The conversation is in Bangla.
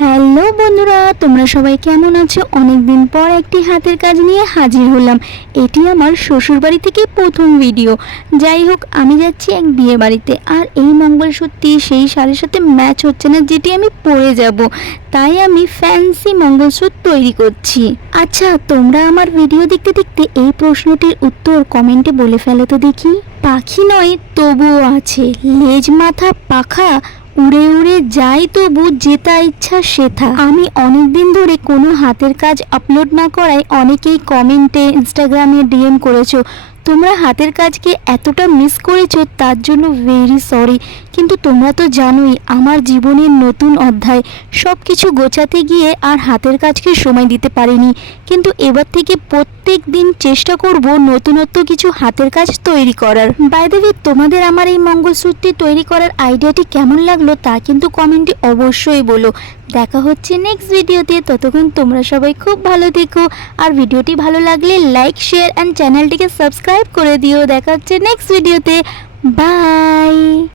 হ্যালো বন্ধুরা, তোমরা সবাই কেমন আছো? অনেক দিন পর একটি হাতের কাজ নিয়ে হাজির হলাম। এটি আমার শ্বশুরবাড়ি থেকে প্রথম ভিডিও। যাই হোক, আমি যাচ্ছি এক বিয়ে বাড়িতে, আর এই মঙ্গলসূত্রটি সেই শাড়ির সাথে ম্যাচ হচ্ছে না যেটি আমি পরে যাব, তাই আমি ফ্যান্সি মঙ্গলসূত্র তৈরি করছি। আচ্ছা, তোমরা আমার ভিডিও দেখতে দেখতে এই প্রশ্নটির উত্তর কমেন্টে বলে ফেলো তো দেখি। পাখি নয় তবুও আছে, লেজ মাথা পাখা, উড়ে উড়ে যাই তবু যেটা ইচ্ছা সেথা। আমি অনেকদিন ধরে কোনো হাতের কাজ আপলোড না করায় অনেকেই কমেন্টে, ইনস্টাগ্রামে ডিএম করেছো। তোমরা হাতের কাজকে এতটা মিস করেছো, তার জন্য ভেরি সরি। কিন্তু তোমরা তো জানোই আমার জীবনের নতুন অধ্যায়। সব কিছু গোছাতে গিয়ে আর হাতের কাজকে সময় দিতে পারিনি, কিন্তু এবার থেকে প্রত্যেক দিন চেষ্টা করব নতুনত্ব কিছু হাতের কাজ তৈরি করার। বাই দ্য ওয়ে, তোমাদের আমার এই মঙ্গলসূত্রটি তৈরি করার আইডিয়াটি কেমন লাগলো তা কিন্তু কমেন্টে অবশ্যই বলো। দেখা হচ্ছে নেক্সট ভিডিওতে, ততক্ষণ তোমরা সবাই খুব ভালো থেকো। আর ভিডিওটি ভালো লাগলে লাইক, শেয়ার অ্যান্ড চ্যানেলটিকে সাবস্ক্রাইব করে দিও। দেখা হচ্ছে নেক্সট ভিডিওতে। বাই।